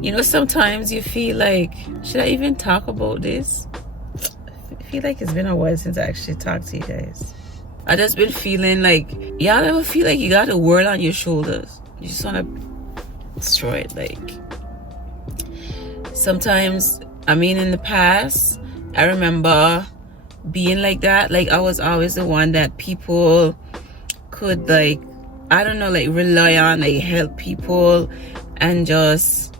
You know, sometimes you feel like, should I even talk about this? I feel like it's been a while since I actually talked to you guys. I just been feeling like, y'all ever feel like you got the world on your shoulders? You just want to destroy it. Like, sometimes, I mean, in the past, I remember being like that. Like, I was always the one that people could, like, I don't know, like, rely on, like, help people, and just,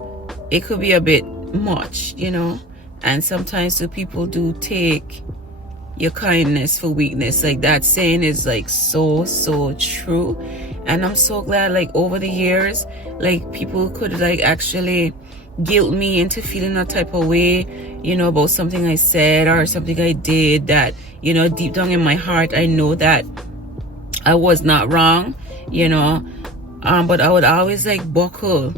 it could be a bit much, you know. And sometimes the people do take your kindness for weakness. Like, that saying is like so true. And I'm so glad, like, over the years, like, people could like actually guilt me into feeling a type of way, you know, about something I said or something I did, that, you know, deep down in my heart I know that I was not wrong, you know. But I would always like buckle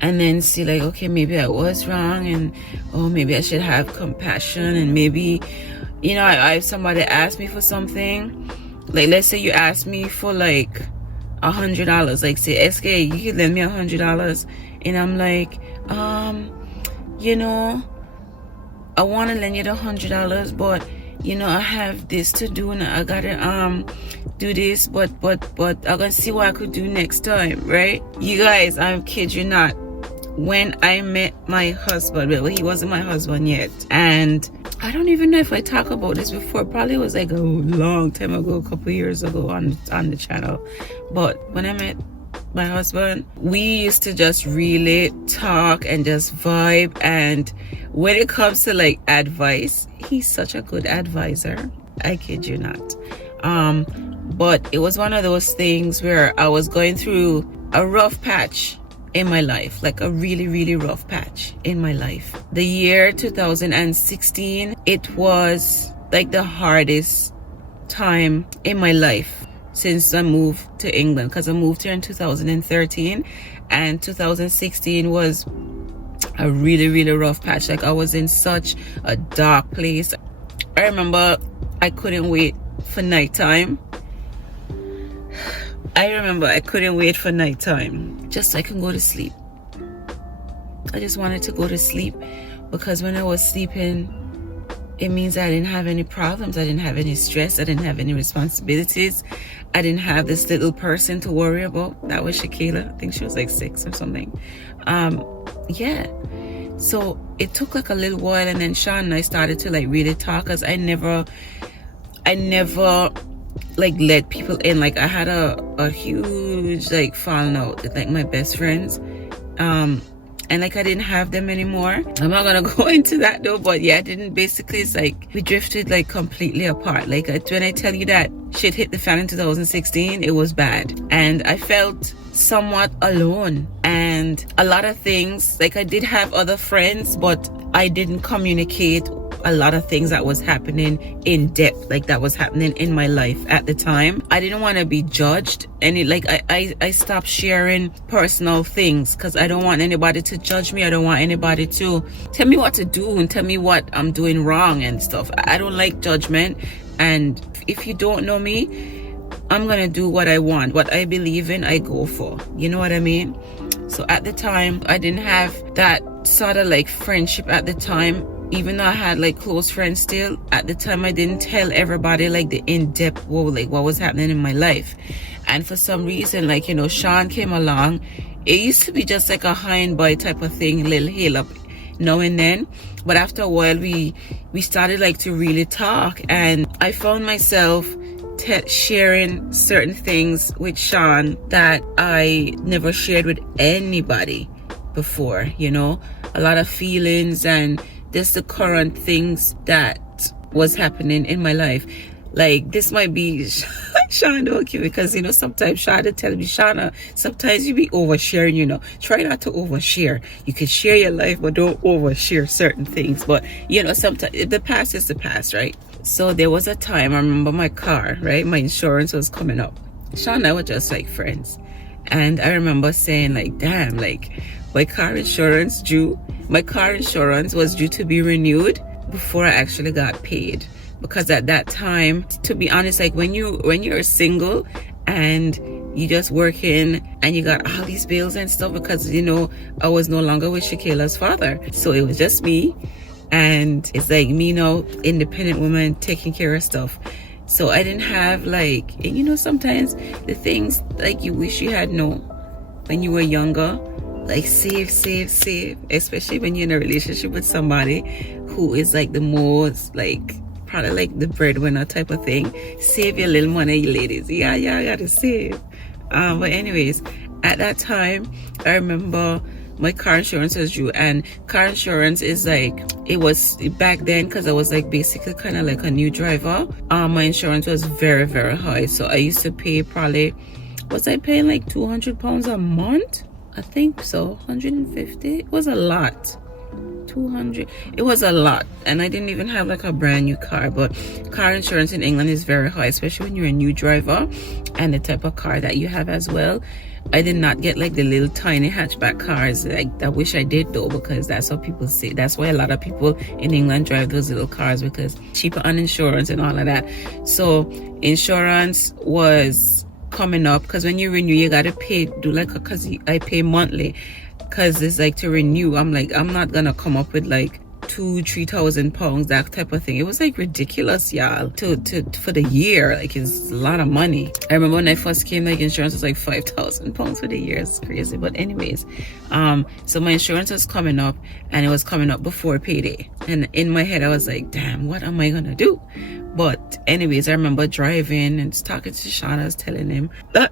and then see like, okay, maybe I was wrong, and oh, maybe I should have compassion, and maybe, you know, I if somebody asked me for something, like, let's say you asked me for like $100, like, say, SK, you could lend me $100, and I'm like, you know, I want to lend you the $100, but, you know, I have this to do, and I gotta do this, but I'm gonna see what I could do next time, right? You guys, I kid you not, when I met my husband, well, he wasn't my husband yet, and I don't even know if I talked about this before. Probably was like a long time ago, a couple years ago on the channel. But when I met my husband, we used to just really talk and just vibe. And when it comes to like advice, he's such a good advisor, I kid you not. But it was one of those things where I was going through a rough patch in my life, like a really rough patch in my life. The year 2016, it was like the hardest time in my life since I moved to England, because I moved here in 2013, and 2016 was a really rough patch. Like, I was in such a dark place. I remember I couldn't wait for nighttime. Just so I can go to sleep. I just wanted to go to sleep, because when I was sleeping, it means I didn't have any problems. I didn't have any stress. I didn't have any responsibilities. I didn't have this little person to worry about. That was ShéKayla. I think she was like 6 or something. Yeah. So it took like a little while, and then Sean and I started to like really talk, because I never like let people in. Like, I had a huge like falling out with like my best friends, and like I didn't have them anymore. I'm not gonna go into that though, but yeah, I didn't. Basically, it's like we drifted like completely apart. Like, when I tell you that shit hit the fan in 2016, it was bad, and I felt somewhat alone. And a lot of things, like, I did have other friends, but I didn't communicate a lot of things that was happening in depth, like that was happening in my life at the time. I didn't want to be judged, and I stopped sharing personal things, because I don't want anybody to judge me. I don't want anybody to tell me what to do and tell me what I'm doing wrong and stuff. I don't like judgment, and if you don't know me, I'm gonna do what I want, what I believe in, I go for, you know what I mean? So at the time, I didn't have that sort of like friendship at the time. Even though I had like close friends still, at the time I didn't tell everybody like the in-depth, like what was happening in my life. And for some reason, like, you know, Sean came along. It used to be just like a high and by type of thing, little hail up now and then. But after a while, we started like to really talk, and I found myself sharing certain things with Sean that I never shared with anybody before, you know, a lot of feelings and just the current things that was happening in my life. Like, this might be Shauna, okay, because, you know, sometimes Shauna tell me, Shauna, sometimes you be oversharing, you know. Try not to overshare. You can share your life, but don't overshare certain things. But, you know, sometimes the past is the past, right? So there was a time, I remember my car, right? My insurance was coming up. Shauna and I were just like friends. And I remember saying like, damn, like, my car insurance was due to be renewed before I actually got paid. Because at that time, to be honest, like when you're single and you just working and you got all these bills and stuff, because you know I was no longer with ShéKayla's father, so it was just me. And it's like me now, independent woman taking care of stuff. So I didn't have like, and you know, sometimes the things like you wish you had known when you were younger, like save, especially when you're in a relationship with somebody who is like the most like probably like the breadwinner type of thing. Save your little money, you ladies. Yeah, I gotta save. But anyways, at that time, I remember my car insurance was due, and car insurance is like, it was back then, because I was like basically kind of like a new driver. My insurance was very, very high. So I used to pay probably, was I paying like £200 a month? I think so. 150. It was a lot. 200. It was a lot, and I didn't even have like a brand new car. But car insurance in England is very high, especially when you're a new driver and the type of car that you have as well. I did not get like the little tiny hatchback cars. Like, I wish I did though, because that's what people say. That's why a lot of people in England drive those little cars, because cheaper on insurance and all of that. So insurance was coming up, because when you renew, you gotta pay, do like, because I pay monthly, because it's like to renew. I'm like, I'm not gonna come up with like £2,000-3,000, that type of thing. It was like ridiculous, y'all, to for the year. Like, it's a lot of money. I remember when I first came, like insurance was like £5,000 for the year. It's crazy. But anyways, so my insurance was coming up, and it was coming up before payday, and in my head I was like, damn, what am I gonna do? But anyways, I remember driving and talking to Sean. I was telling him, but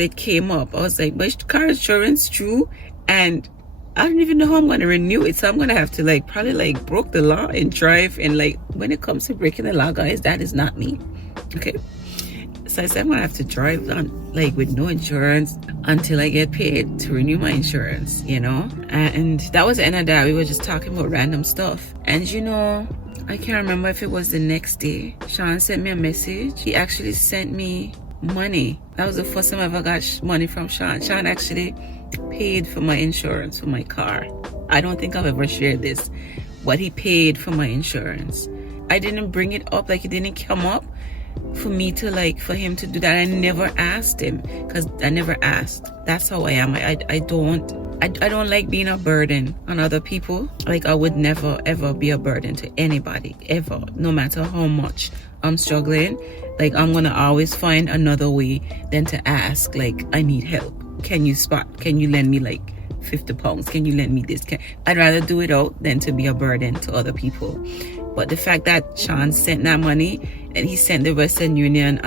it came up. I was like, my car insurance true, and I don't even know how I'm going to renew it. So I'm going to have to like probably like broke the law and drive. And like, when it comes to breaking the law, guys, that is not me. Okay. So I said, I'm going to have to drive on like with no insurance until I get paid to renew my insurance, you know? And that was the end of that. We were just talking about random stuff. And you know, I can't remember if it was the next day, Sean sent me a message. He actually sent me money. That was the first time I ever got money from Sean. Sean actually paid for my insurance for my car. I don't think I've ever shared this, but he paid for my insurance. I didn't bring it up, like it didn't come up for me to like, for him to do that. I never asked him, because I never asked. That's how I am. I don't like being a burden on other people. Like, I would never ever be a burden to anybody, ever, no matter how much I'm struggling. Like, I'm gonna always find another way than to ask, like, I need help. Can you lend me like £50? Can you lend me this? I'd rather do it out than to be a burden to other people. But the fact that Sean sent that money, and he sent the Western Union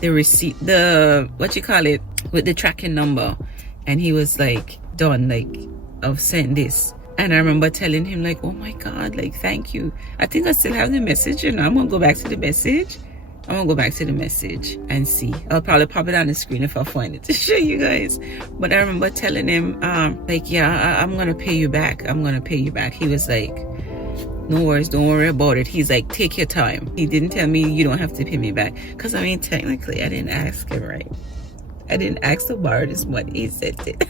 the receipt, the what you call it, with the tracking number, and he was like, done, like, I've sent this. And I remember telling him like, oh my God, like, thank you. I think I still have the message, and I'm gonna go back to the message. I'm gonna go back to the message and see. I'll probably pop it on the screen if I find it to show you guys. But I remember telling him, like, yeah, I'm gonna pay you back. I'm gonna pay you back. He was like, no worries, don't worry about it. He's like, take your time. He didn't tell me you don't have to pay me back, because I mean, technically, I didn't ask him, right? I didn't ask to borrow this money. He sent it.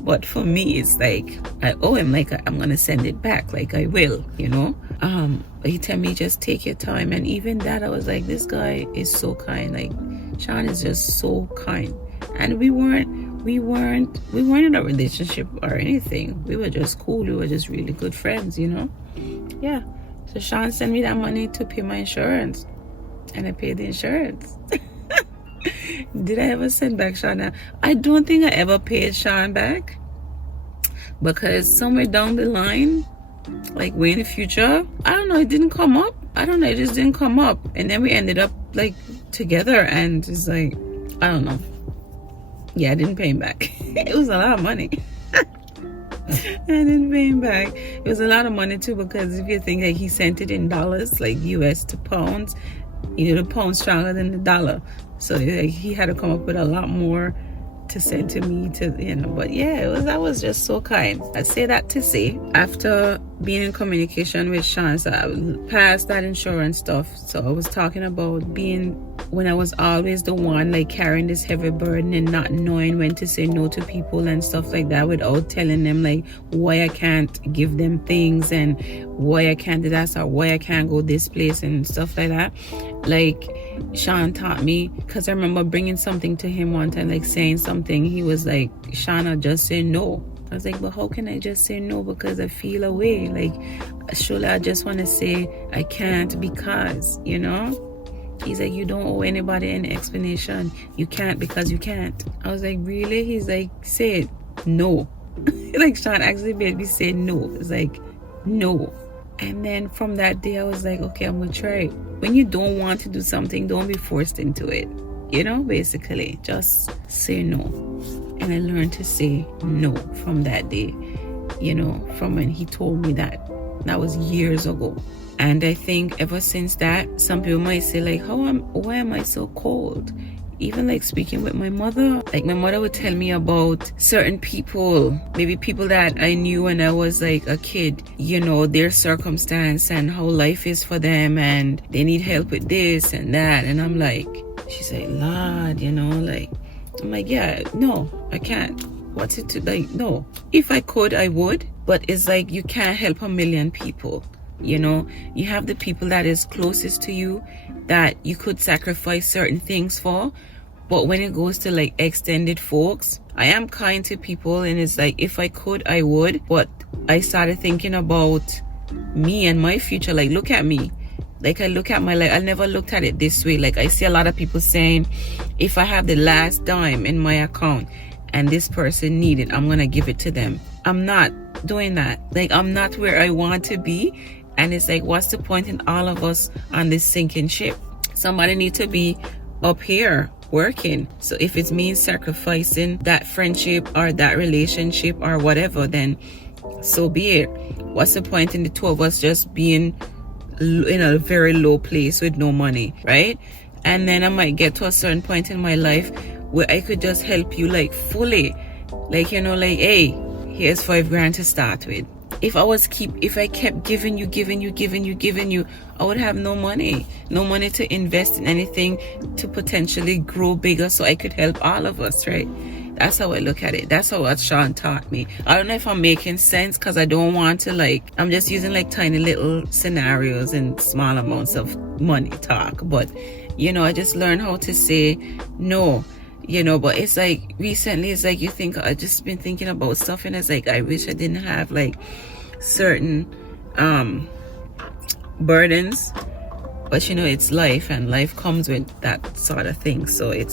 But for me, it's like, I owe him, like, I'm gonna send it back, like I will, you know. But he told me, just take your time. And even that, I was like, this guy is so kind. Like, Sean is just so kind. And we weren't in a relationship or anything. We were just cool. We were just really good friends, you know. Yeah. So Sean sent me that money to pay my insurance, and I paid the insurance. Did I ever send back Sean? I don't think I ever paid Sean back, because somewhere down the line, like way in the future, I don't know, it didn't come up. I don't know, it just didn't come up. And then we ended up like together, and it's like, I don't know. Yeah, I didn't pay him back. It was a lot of money. I didn't pay him back. It was a lot of money too, because if you think like he sent it in dollars, like US to pounds, you know, the pound stronger than the dollar. So like, he had to come up with a lot more to send to me, to, you know. But yeah, that was just so kind. I say that to say, after being in communication with Sean, so I was past that insurance stuff. So I was talking about being when I was always the one like carrying this heavy burden and not knowing when to say no to people and stuff like that, without telling them like why I can't give them things and why I can't do that or why I can't go this place and stuff like that. Like Sean taught me, because I remember bringing something to him one time, like saying something. He was like, Shauna, just say no. I was like, but how can I just say no? Because I feel away. Like, surely I just want to say I can't because, you know? He's like, you don't owe anybody an explanation. You can't because you can't. I was like, really? He's like, say it. No. Like, Sean actually made me say no. It's like, no. And then from that day, I was like, okay, I'm going to try it. When you don't want to do something, don't be forced into it. You know, basically, just say no. And I learned to say no from that day, you know, from when he told me that. That was years ago. And I think ever since that, some people might say like, why am I so cold? Even like speaking with my mother, like my mother would tell me about certain people, maybe people that I knew when I was like a kid, you know, their circumstance and how life is for them and they need help with this and that. And I'm like, she's like, Lord, you know, like, I'm like, yeah, no, I can't. What's it to, like, no. If I could, I would. But it's like, you can't help a million people. You know, you have the people that is closest to you that you could sacrifice certain things for. But when it goes to like extended folks, I am kind to people and it's like, if I could, I would. But I started thinking about me and my future. Like, look at me. Like, I look at my life. I never looked at it this way. Like, I see a lot of people saying, if I have the last dime in my account and this person need it, I'm going to give it to them. I'm not doing that. Like, I'm not where I want to be. And it's like, what's the point in all of us on this sinking ship? Somebody needs to be up here working. So if it means sacrificing that friendship or that relationship or whatever, then so be it. What's the point in the two of us just being in a very low place with no money, right? And then I might get to a certain point in my life where I could just help you like fully, like, you know, like, hey, here's $5,000 to start with. If I kept giving you, I would have no money to invest in anything to potentially grow bigger so I could help all of us, right? That's how I look at it. That's how what Sean taught me. I don't know if I'm making sense because I don't want to like, I'm just using like tiny little scenarios and small amounts of money talk. But, you know, I just learned how to say no. You know, but it's like recently, it's like you think, I just been thinking about stuff and it's like, I wish I didn't have like certain burdens, but you know, it's life and life comes with that sort of thing. So it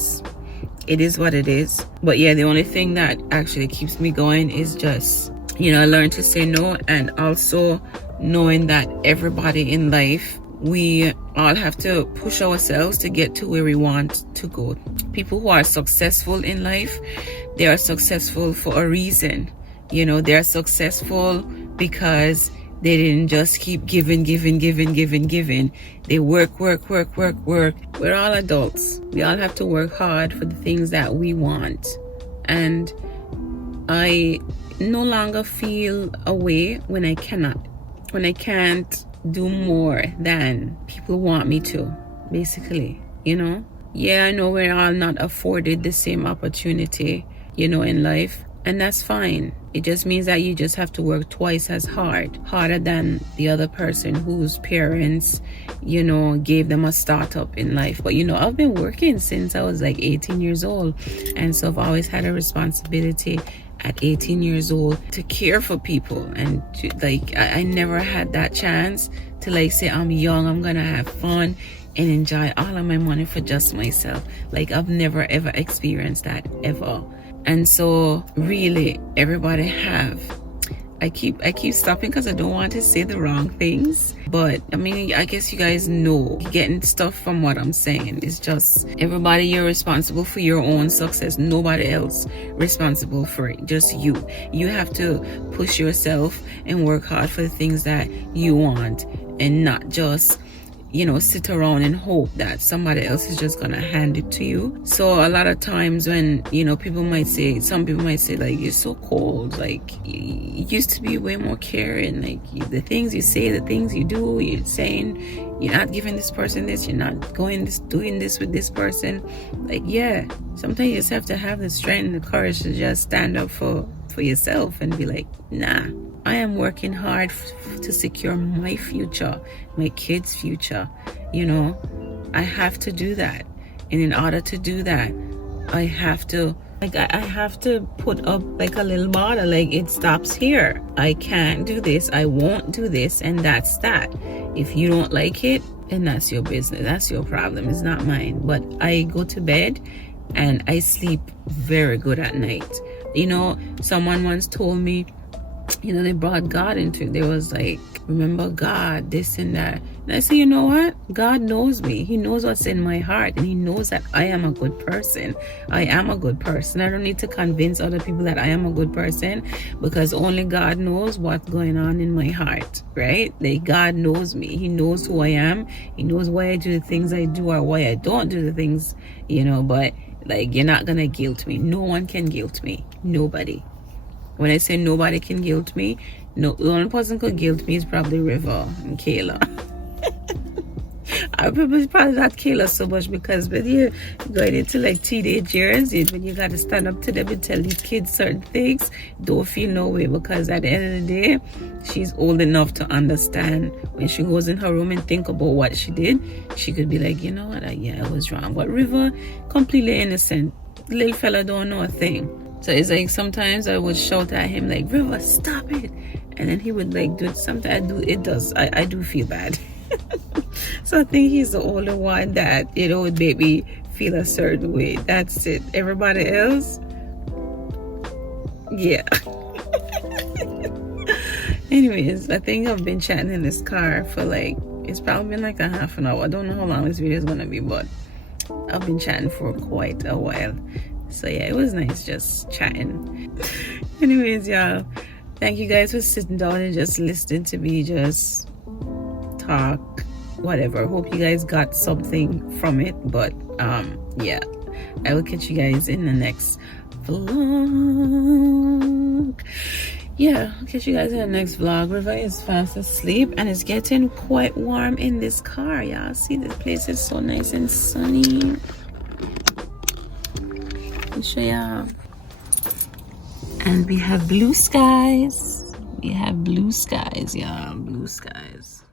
is what it is. But yeah, the only thing that actually keeps me going is just, you know, I learned to say no, and also knowing that everybody in life, we all have to push ourselves to get to where we want to go. People who are successful in life, they are successful for a reason. You know, they're successful because they didn't just keep giving. They work. We're all adults. We all have to work hard for the things that we want. And I no longer feel a way when I can't do more than people want me to, basically, you know. Yeah, I know we're all not afforded the same opportunity, you know, in life, and that's fine. It just means that you just have to work twice as harder than the other person whose parents, you know, gave them a startup in life. But, you know, I've been working since I was like 18 years old, and so I've always had a responsibility at 18 years old to care for people, and to, like, I never had that chance to like say, I'm young, I'm gonna have fun and enjoy all of my money for just myself. Like, I've never ever experienced that ever. And so really everybody have, I keep stopping because I don't want to say the wrong things, but I mean, I guess you guys know, getting stuff from what I'm saying. It's just, everybody, you're responsible for your own success. Nobody else responsible for it, just you. You have to push yourself and work hard for the things that you want, and not just, you know, sit around and hope that somebody else is just gonna hand it to you. So a lot of times when, you know, some people might say like, you're so cold, like you used to be way more caring, like the things you say, the things you do, you're saying you're not giving this person this, you're not doing this with this person. Like, yeah, sometimes you just have to have the strength and the courage to just stand up for yourself and be like, nah, I am working hard to secure my future, my kids' future. You know, I have to do that. And in order to do that, I have to put up like a little border, like it stops here. I can't do this, I won't do this, and that's that. If you don't like it, then that's your business, that's your problem, it's not mine. But I go to bed and I sleep very good at night. You know, someone once told me, you know, they brought God into it. They was like, remember God, this and that. And I say, you know what? God knows me. He knows what's in my heart. And he knows that I am a good person. I am a good person. I don't need to convince other people that I am a good person, because only God knows what's going on in my heart, right? Like, God knows me. He knows who I am. He knows why I do the things I do or why I don't do the things, you know. But like, you're not gonna guilt me. No one can guilt me. Nobody. When I say nobody can guilt me, no, the only person could guilt me is probably River and Kayla. I probably not Kayla so much, because when you're going into like teenage years, when you got to stand up to them and tell these kids certain things, don't feel no way, because at the end of the day, she's old enough to understand. When she goes in her room and think about what she did, she could be like, you know what, I was wrong. But River, completely innocent. Little fella don't know a thing. So it's like sometimes I would shout at him like, River, stop it. And then he would like do it. Sometimes I do feel bad. So I think he's the only one that, you know, would make me feel a certain way. That's it. Everybody else, yeah. Anyways, I think I've been chatting in this car for like, it's probably been like a half an hour. I don't know how long this video is gonna be, but I've been chatting for quite a while. So yeah, it was nice just chatting. Anyways, y'all, thank you guys for sitting down and just listening to me just talk, whatever. Hope you guys got something from it. But yeah, I will catch you guys in the next vlog. Yeah, I'll catch you guys in the next vlog. River is fast asleep and it's getting quite warm in this car. Y'all see, this place is so nice and sunny. I'll show y'all. And we have blue skies. We have blue skies, y'all. Blue skies.